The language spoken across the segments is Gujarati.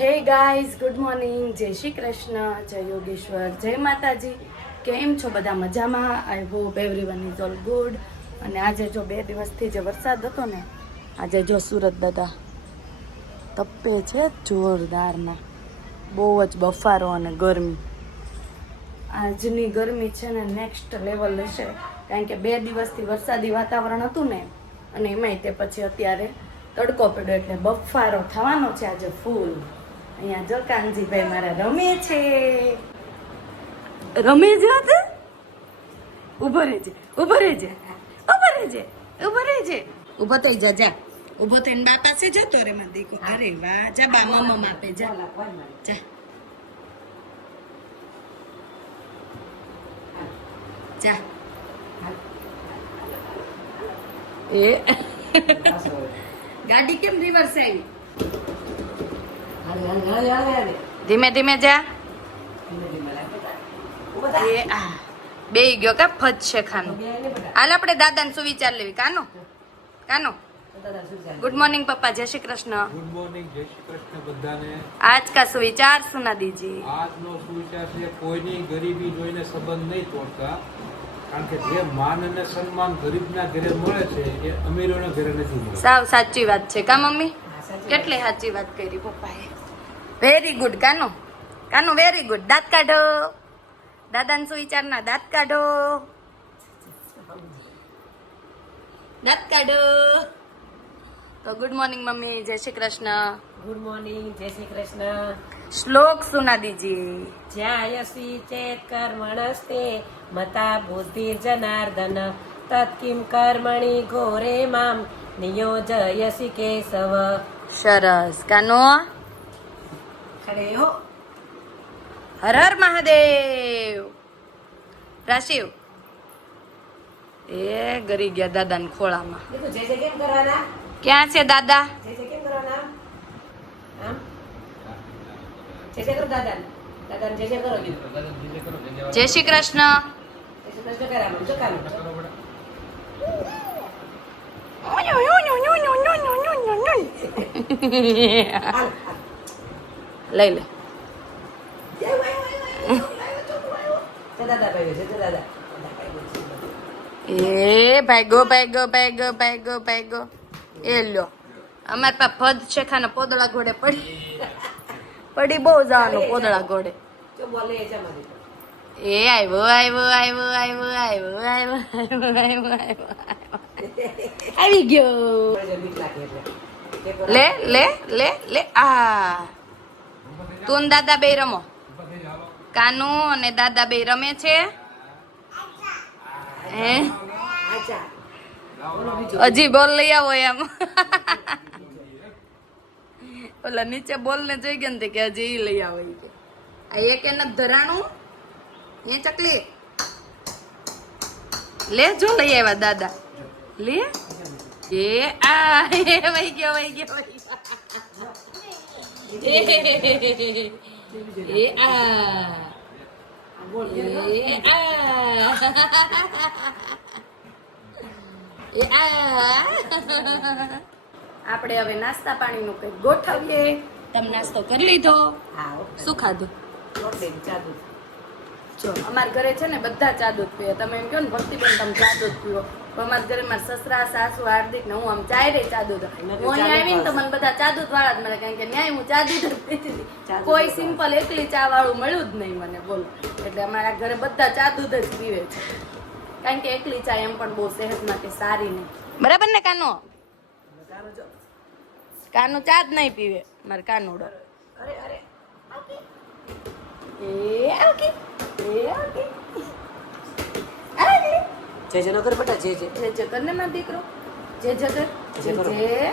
Hey guys, good morning. જય શ્રી કૃષ્ણ. જય યોગેશ્વર. જય માતાજી. કેમ છો બધા? મજામાં? I hope everyone is all good અને આજે જો બે દિવસથી જે વરસાદ હતો ને, આજે જો સુરત દાદા તપે છે જોરદારના. બહુ જ બફારો અને ગરમી. આજની ગરમી છે ને નેક્સ્ટ લેવલ હશે. કારણ કે બે દિવસથી વરસાદી વાતાવરણ હતું ને, અને એમાંય તે પછી અત્યારે તડકો પડ્યો એટલે બફારો થવાનો છે આજે ફૂલ અહીંયા જો કાનજીભાઈ મારા રમે છે. રમે છે તે? ઊભો રહેજે ઊભો રહેજે. ઊભો રહેજે ઊભો રહેજે. ઊભો થઈ જા જા. ઊભો થઈને બા પાસે જતો રે મારો દીકો અરે વાહ જા બા મમ્મા આપે જા. જા. જા. એ. ગાડી કેમ રિવર્સ આવી? ધીમે ધીમે જા. બે ગયો કા ફજ છે ખાનું. હાલ આપણે દાદાને સુવિચાર લેવી. કાનો? કાનો? ગુડ મોર્નિંગ પપ્પા. જય શ્રી કૃષ્ણ. ગુડ મોર્નિંગ જય શ્રી કૃષ્ણ બધાને. આજ કા સુવિચાર સુના દીજી. આજનો સુવિચાર છે કોઈની ગરીબી જોઈને સંબંધ નહીં તોડતા. કારણ કે જે માન અને સન્માન ગરીબના ઘરે મળે છે એ અમીરોના ઘરે નથી મળતું. સાવ સાચી વાત છે. કા મમ્મી? કેટલી સાચી વાત કરી પપ્પાએ. Very good Kano Kano very good દાંત કાઢો દાદાને સુવિચારના દાંત કાઢો દાંત કાઢો તો ગુડ મોર્નિંગ મમ્મી જય શ્રી કૃષ્ણ ગુડ મોર્નિંગ જય શ્રી કૃષ્ણ શ્લોક સુના દીજીએ જ્યાયસી ચેત કર્મણસ્તે મતા બુદ્ધિ જનાર્દન તત્કિમ કર્મણિ ઘોરે મામ નિયોજયસી કેશવ સરસ કાનો હરે હો હર હર મહાદેવ. રાશિવ. એ ગરી ગયા દાદા ને ખોળામાં ક્યાં છે દાદા? જય શ્રી કૃષ્ણ. કૃષ્ણ લઈ લે એ ભાગ્યો ભાગ્યો ભાગ્યો ભાગ્યો ભાગ્યો એ લ્યો. અમાર પા ફદ છે ખાને પોદળા ઘોડે પડી. પડી બહુ જવાનું પોદળા ઘોડે. એ આવ્યો આવ્યો આવ્યો આવ્યો આવ્યો આવ્યો આવ્યો આવ્યો આવ્યો આવી ગયો. લે લે લે લે આ. તું દાદા બે રમો. કાનુ અને દાદા બે રમે છે. હે? હજી બોલ લઈ આવો એમ. ઓલા નીચે બોલ ને જોઈ ગયા ને કે હજી એ લઈ આવો કે. આ એક એને ધરાણું. એ ચકલી? લે, જો લઈ આવ્યા દાદા. લે? એ આ વહી ગયો વહી ગયો, વહી એ આ એ આ આપણે હવે નાસ્તા પાણીનું કંઈક ગોઠવીએ. તમે નાસ્તો કરી લીધો? હા શું ખાધું? ચાદુ જો અમારા ઘરે છે ને બધા ચા દૂધ પીએ. તમે એમ કહો ને ભક્તિબેન તમે ચા દૂધ પીવો પણ અમારા ઘરે મારા સસરા સાસુ હાર્દિક ને હું આમ ચાય રે ચા દૂધ હું અહીંયા આવીને તો મને બધા ચા દૂધ વાળા જ મળે કારણ કે ન્યાય હું ચા દૂધ જ પીતી કોઈ સિમ્પલ એકલી ચા વાળું મળ્યું જ નહીં મને બોલો. એટલે અમારા ઘરે બધા ચા દૂધ જ પીવે છે. કારણ કે એકલી ચા એમ પણ બહુ સેહત માટે સારી નહીં. બરાબર ને કાનો? કાનો ચા જ નહીં પીવે મારે કાનુડો અરે અરે એ આવકી એ આવકી જય નગર બેટા જય જય. જે જગર ને માં દીકરો. જે જગર જે જે કરો. જે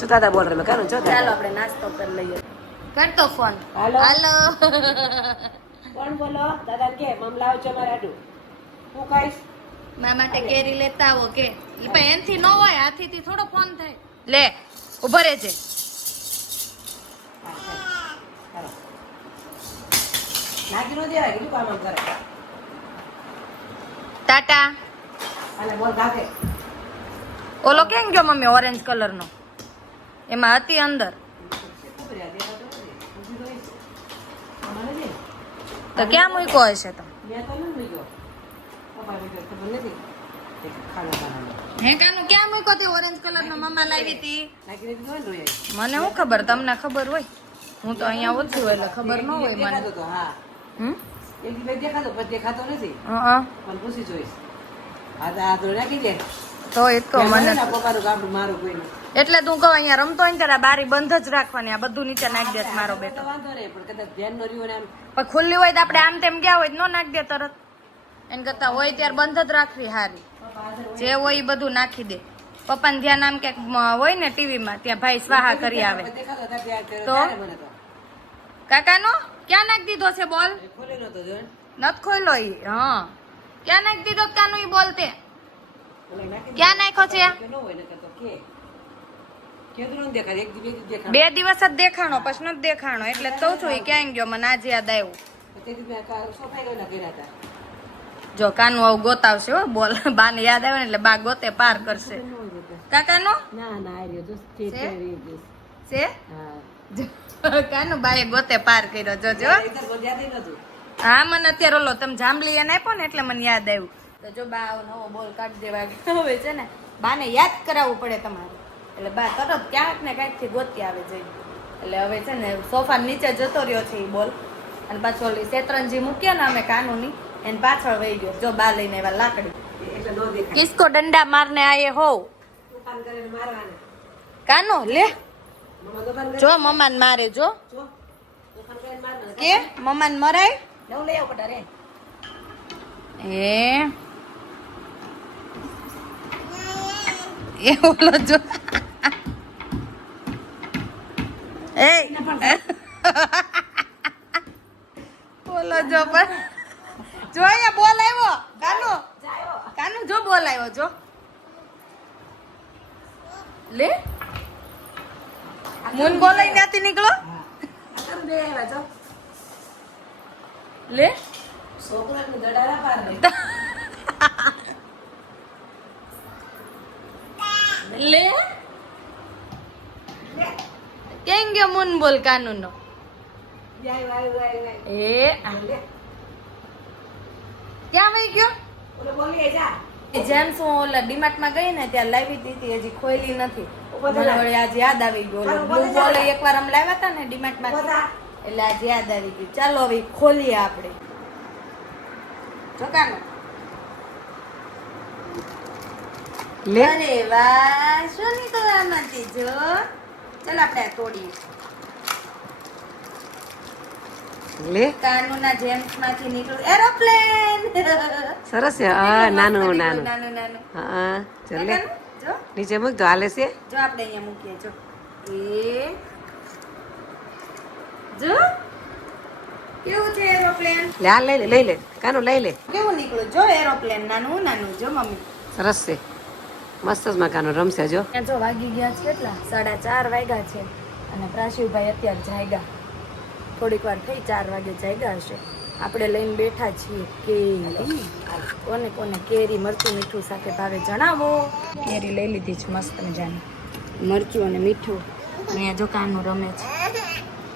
તો દાદા બોલ રહ્યો કારણ જો ચાલો આપણે નાસ્તો કરી લઈએ. કરતો ફોન. હાલો. હાલો. કોણ બોલો? દાદા કે મમ લાવ મારા આડું હું ખાઈશ? મા માટે કેરી લેતા આવો કે. પણ એનથી ન હોય હાથીથી થોડો ફોન થાય. લે ઉભરે રહેજે. ટાટા. ઓલો કેમ ગયો મમ્મી ઓરેન્જ કલરનો એમાં હતી અંદર. તો ક્યાં મૂક્યો હશે તો? ક્યાં મૂક્યો તે ઓરેન્જ કલરનો મમ્મા લાવી હતી. મને શું ખબર? તમને ખબર હોય? હું તો અહીંયા ઓછું હોય એટલે ખબર ન હોય મને. હમ? એક દિવસ દેખાતો પછી દેખાતો નથી. હં. પણ પૂછી જોઈશ. આ તો આ તો નાખી દે. તો એ તો મને. પપ્પાનું ગામડું મારું કોઈને. એટલે તું કહું અહીંયા રમતો હોય ને ત્યારે બારી બંધ જ રાખવાની આ બધું નીચે નાખી દે મારો બેટો. વાંધો નહીં પણ કદાચ ધ્યાન ન રહ્યું ને પણ ખુલ્લી હોય તો આપણે આમ તેમ ગયા હોય તો ન નાખી દે તરત. એને કરતા હોય ત્યારે બંધ જ રાખવી હારી. જે હોય એ બધું નાખી દે. પપ્પાને ધ્યાન આમ ક્યાંક હોય ને ટીવીમાં ત્યાં ભાઈ સ્વાહા કરી આવે. તો. કાકાનો? ક્યાં નાખ દીધો છે બોલ? નથી ખોલી નતો જો નત ખોલો ઈ? હા. ક્યાં નાખ દીધો કાનું ઈ બોલતે તે? ક્યાં નાખ્યો છે? બે દિવસ જ દેખાણો પછી નથી દેખાણો. એટલે તો છું એ ક્યાં ગયો મને આજે યાદ આવ્યું. જો કાનું આવું ગોતાવશે હો બોલ. બાને યાદ આવે ને એટલે બા ગોતે પાર કરશે. કાકાનો ના ના છે? છે? હા. કાનું બાએ ગોતે પાર કર્યો જોજો હા મને અત્યારે ઓલો તમે જાંબલી એને આપ્યો ને એટલે મને યાદ આવ્યું. તો જો બા આવો નવો બોલ કાઢી દેવા હવે છે ને બાને યાદ કરાવવું પડે તમારે. એટલે બા તરત ક્યાંક ને ક્યાંકથી ગોતી આવે જઈ એટલે હવે છે ને સોફા નીચે જતો રહ્યો છે એ બોલ. અને પાછો ઓલી શેતરંજી મૂક્યા ને અમે કાનુની એને પાછળ વહી ગયો. જો બા લઈને એવા લાકડી. કિસકો ડંડા મારને આયે હો દુકાન કરીને મારવાને. કાનો લે. જો મમાન મારે, જો. કે? મમાન મરાય? એ. એ ઓલો જો. એ. ઓલો જો પણ. જો અહીંયા બોલ આવ્યો. કાનુ. કાનુ જો બોલ આવ્યો, જો. લે. મુન બોલાઈ ત્યાંથી નીકળો. લે. છોકરાને દડારા પાર લે. કેમ ગયો મુન બોલ કાનુ નો એ ક્યાં વહી ગયો? જેમ શું ઓલા ડીમાર્ટમાં ગઈ ને ત્યાં લાવી દીધી હજી ખોલી નથી. મને. વળી આજે યાદ આવી ગયું. બ્લુ એકવાર આમ લાવ્યા હતા ને ડીમાર્ટમાં એટલે આજે યાદ આવી ગયું. ચાલો હવે ખોલીએ આપણે. જોકાનો લે. અરે વાહ શું નીકળ્યું આમાંથી જો? ચાલ આપણે આ તોડીએ. લે. કાનુના જેમ્સમાંથી નીકળ્યું એરોપ્લેન સરસ છે. હા નાનું નાનું. નાનું નાનું. હા ચાલ? જો. નીચે મૂક તો હાલે છે. જો આપણે અહીંયા મૂકીએ જો. એ જો. કેવું છે એરોપ્લેન લે આ લઈ લે લઈ લે. કાનું લઈ લે. કેવું નીકળ્યું? જો એરોપ્લેન નાનું નાનું જો મમ્મી. સરસ છે. મસ્ત જ મકાનો રમશે જો. ત્યાં જો વાગી ગયા છે કેટલા? સાડા ચાર વાગ્યા છે. અને પ્રાશિવભાઈ અત્યારે જાગ્યા. થોડીક વાર થઈ ચાર વાગે જાગ્યા હશે. આપણે લઈને બેઠા છીએ કેરી. કોને કોને કેરી મરચું મીઠું સાથે ભાવે જણાવો. કેરી લઈ લીધી છે મસ્ત મજાની. મરચું અને મીઠું. અહીંયા જો રમે છે.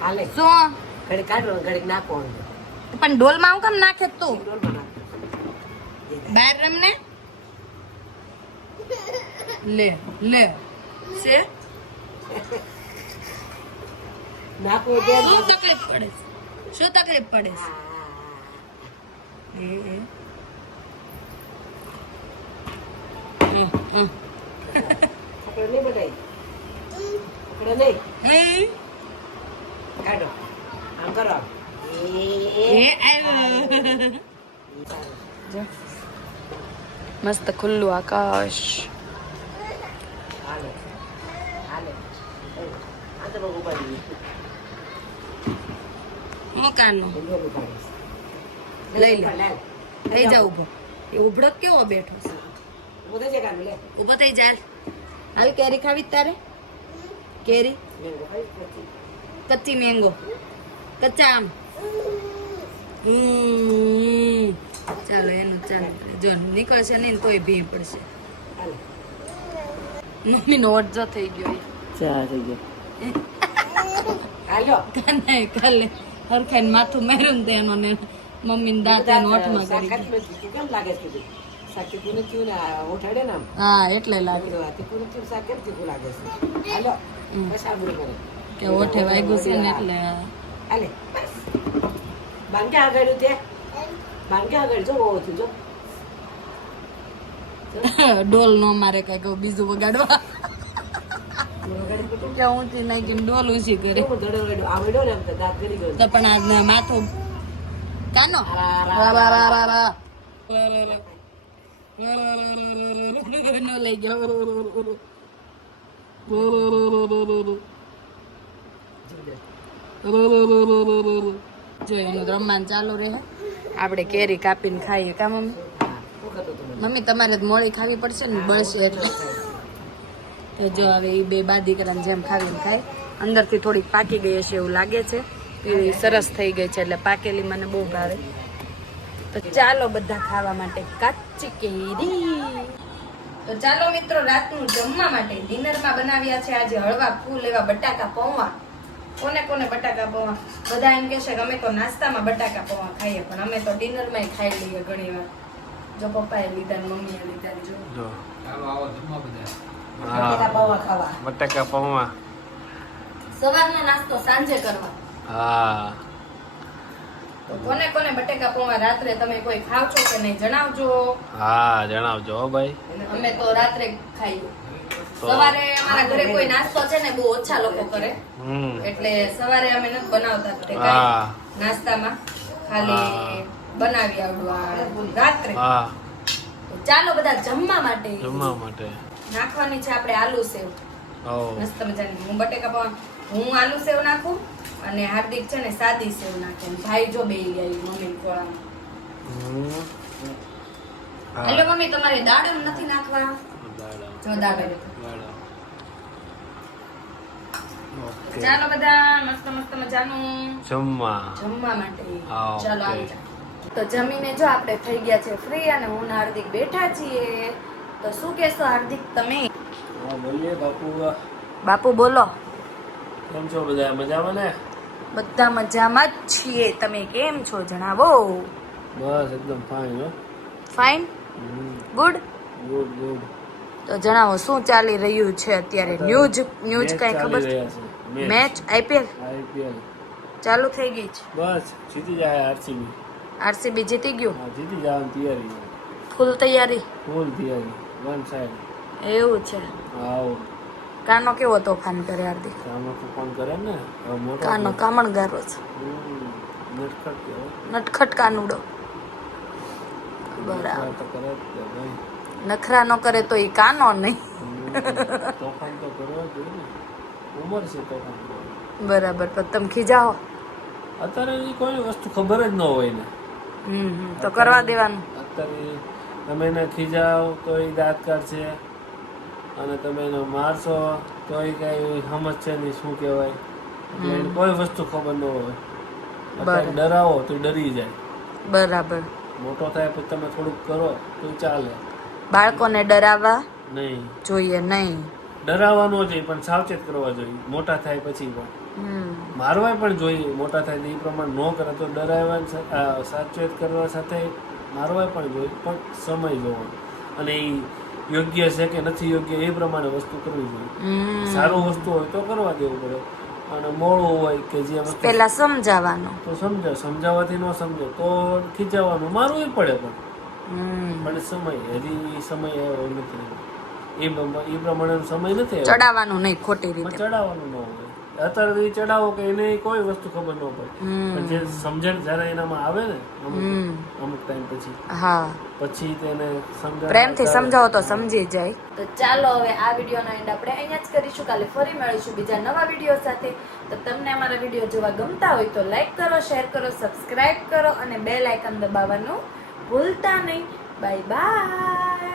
હાલે. શું? ઘડીક કાઢો ઘડી નાખો પણ ડોલમાં હું કેમ નાખે તું? ડોલમાં બહાર રમને. લે લે. છે? નાખો શું તકલીફ પડે શું તકલીફ પડે છે? એ, એ. હમ, હમ. આપણે નહીં બધાય. આપણે નહીં. હે, કાઢો. આમ કરો. આમ. એ, એ. એ. આવ્યો. જો. મસ્ત ખુલ્લું આકાશ. હાલે. હાલે. આ તો બહુ લઈ લે. લઈ જા ઊભો એ ઉભડો કેવો બેઠો છે? ઊભો થઈ જાય લે. ઊભો થઈ જા. હાલ કેરી ખાવી તારે? કેરી. કચ્ચી. મેંગો. કચ્ચા આમ. ચાલો એનું ચાલો. જો નીકળશે નહીં તોય ભી પડશે. મમ્મી મમ્મીનો ઓટ જો થઈ ગયો. ચા થઈ ગયો. હાલો. કાને કાલે હરખાઈને માથું માર્યું ને તેનો ને મમ્મીને દાંતે ઓઠમાં કરી કેમ લાગે છે તીખું? પૂરું થયું ને આ ઓઠાડે ને હા એટલે લાગે. તીખું નથી થયું, કેમ તીખું લાગે છે? હાલો બસ આબરૂ કરે. કે ઓઠે વાગ્યું છે ને એટલે હાલે બસ. બાંગે આગળ તે? બાંગે આગળ જો બહુ જો. ડોલ નો મારે કઈ કહું બીજું વગાડવા. ઊંચી નાખીને ડોલ ઊંચી કરે. પણ આ માથું કાનો લઈ ગયો જો, એનું રમવાનું ચાલુ રહે. આપણે કેરી કાપીને ખાઈએ, કા મમ્મી? મમ્મી, તમારે મોળી ખાવી પડશે ને, બળશે એટલે. તો જો, હવે એ બે બા દીકરાને જેમ ખાવીને ખાય. અંદરથી થોડીક પાકી ગઈ હશે એવું લાગે છે. એ સરસ થઈ ગઈ છે એટલે પાકેલી મને બહુ ભાવે. તો ચાલો બધા ખાવા માટે કાચી કેરી. તો ચાલો મિત્રો રાતનું જમવા માટે ડિનરમાં બનાવ્યા છે આજે હળવા ફૂલ એવા બટાકા પૌવા. કોને કોને બટાકા પૌવા? બધા એમ કહેશે કે અમે તો નાસ્તામાં બટાકા પૌવા ખાઈએ પણ અમે તો ડિનરમાં ખાઈ લઈએ ઘણી વાર. જો પપ્પાએ લીધા ને મમ્મીએ લીધા જો. જો. ચાલો આવો જમવા બધા. બટાકા પૌવા ખાવા. બટાકા પૌવા. સવારનો નાસ્તો સાંજે કરવા. હા. કોને કોને બટેકા પૌવા રાત્રે તમે કોઈ ખાવ છો કે નહીં જણાવજો? હા જણાવજો ભાઈ. અમે તો રાત્રે ખાઈએ. સવારે અમારા ઘરે કોઈ નાસ્તો છે ને બહુ ઓછા લોકો કરે. એટલે સવારે અમે નથી બનાવતા બટેકા. નાસ્તામાં ખાલી બનાવી આવડું આ રાત્રે. ચાલો બધા જમવા માટે. જમવા માટે. નાખવાની છે આપણે આલુ સેવ. મસ્ત મજાની. હું બટેકા પૌવા હું આલુ સેવ નાખું અને હાર્દિક છે ને સાદી સેવ નાખે ભાઈ જો બે લઈ મમ્મી હમ. એટલે મમ્મી તમારે દાડમ નથી નાખવા? જો દાડમ ચાલો બધા મસ્ત મસ્ત મજાનું. જમવા. જમવા માટે. ચાલો. આવી તો જમીને જો આપણે થઈ ગયા છે ફ્રી અને હું ને હાર્દિક બેઠા છીએ. તો શું કહેશો હાર્દિક તમે? હા બોલીએ બાપુ બાપુ બોલો. કેમ છો બધા? મજામાં ને? બધા મજામાં જ છીએ. તમે કેમ છો? જણાવો. બસ એકદમ ફાઇન હો. ફાઇન ગુડ ગુડ ગુડ તો જણાવો શું ચાલી રહ્યું છે અત્યારે? ન્યૂઝ ન્યૂઝ કઈ ખબર? મેચ આઈપીએલ આઈપીએલ ચાલુ થઈ ગઈ છે? બસ જીતી જાય આરસીબી. આરસીબી જીતી ગયું? હા જીતી જવાની તૈયારી ફૂલ તૈયારી? ફૂલ તૈયારી વન સાઈડ એવું છે. આવો. કાનો કેવો તોફાન કરે હાર્દિક? કાનો તોફાન કરે ને કાનો કામણગારો છે. નટખટ. કાનુડો. બરાબર. નખરા ન કરે તો એ કાનો નહીં. તોફાન તો કરવા જોઈએ ઉંમર છે તોફાન બરાબર પણ તમે ખીજાઓ અત્યારે એ કોઈ વસ્તુ ખબર જ ન હોય ને. હમ, તો કરવા દેવાનું. અત્યારે તમે એને ખીજાવ તો એ દાંત કાઢશે અને તમે એને મારશો તો એ કઈ સમજશે નહીં શું કહેવાય. એટલે કોઈ વસ્તુ ખબર ન હોય. ડરાવો તો ડરી જાય. બરાબર. મોટો થાય પછી તમે થોડુંક કરો તો ચાલે. બાળકોને ડરાવવા? નહીં. જોઈએ નહીં. ડરાવવાનો જોઈએ પણ સાવચેત કરવા જોઈએ. મોટા થાય પછી પણ. મારવા મારવાય પણ જોઈએ. મોટા થાય એ પ્રમાણે ન કરે તો ડરાવવા સાવચેત કરવા સાથે મારવા પણ જોઈએ. પણ સમય જોવો અને એ યોગ્ય છે કે નથી યોગ્ય એ પ્રમાણે વસ્તુ કરવી જોઈએ. સારું વસ્તુ હોય તો કરવા દેવું પડે. અને મોડું હોય કે જે પેલા સમજાવવાનું. તો સમજાવ સમજાવવાથી ન સમજો તો ખીચાવવાનું મારવું પડે પણ. પણ સમય હજી સમય આવ્યો નથી. એ એ પ્રમાણેનો સમય નથી ચડાવવાનું નહીં ખોટી રીતે. ચડાવવાનું ન હોય. અત્યારે ચડાવો કે એને કોઈ વસ્તુ ખબર ન પડે. પણ જે સમજણ જ્યારે એનામાં આવે ને અમુક ટાઈમ પછી હા. પછી તેને સમજાવ પ્રેમથી સમજાવો તો સમજી જાય. તો ચાલો હવે આ વિડીયોનો એન્ડ આપણે અહીંયા જ કરીશું. કાલે ફરી મળીશું બીજા નવા વીડિયો સાથે. તો તમને અમારા વીડિયો જોવા ગમતા હોય તો લાઈક કરો શેર કરો સબસ્ક્રાઇબ કરો અને બેલ આઇકન દબાવવાનું ભૂલતા નહીં. Bye bye